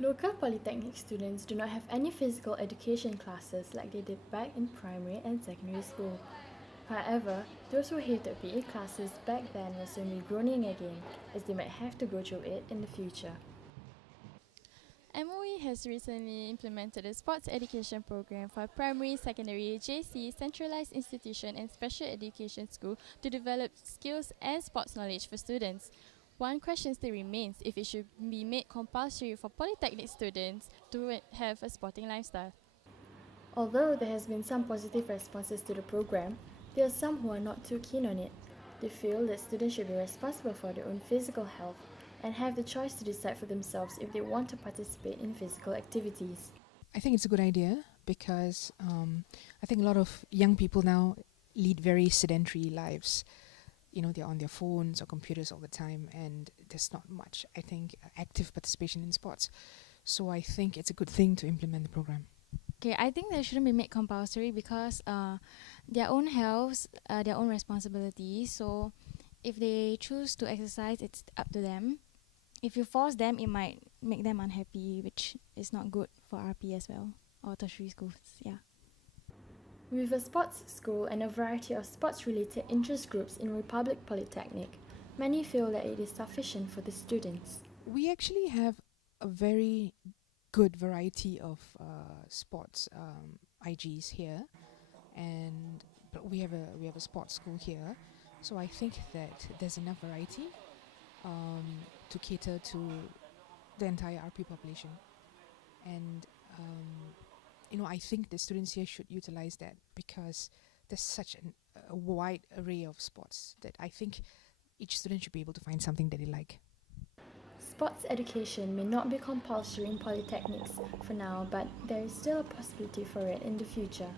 Local polytechnic students do not have any physical education classes like they did back in primary and secondary school. However, those who hated PE classes back then will soon be groaning again, as they might have to go through it in the future. MOE has recently implemented a sports education program for primary, secondary, JC, centralized institution, and special education school to develop skills and sports knowledge for students. One question still remains if it should be made compulsory for polytechnic students to have a sporting lifestyle. Although there has been some positive responses to the program, there are some who are not too keen on it. They feel that students should be responsible for their own physical health and have the choice to decide for themselves if they want to participate in physical activities. I think it's a good idea because I think a lot of young people now lead very sedentary lives. You know, they're on their phones or computers all the time, and there's not much, I think, active participation in sports. So I think it's a good thing to implement the program. Okay, I think they shouldn't be made compulsory because their own health, their own responsibility. So if they choose to exercise, it's up to them. If you force them, it might make them unhappy, which is not good for RP as well, or tertiary schools. Yeah. With a sports school and a variety of sports-related interest groups in Republic Polytechnic, many feel that it is sufficient for the students. We actually have a very good variety of sports IGs here, and but we have a sports school here, so I think that there's enough variety um, to cater to the entire RP population, and I think the students here should utilize that because there's such a wide array of sports that I think each student should be able to find something that they like. Sports education may not be compulsory in polytechnics for now, but there is still a possibility for it in the future.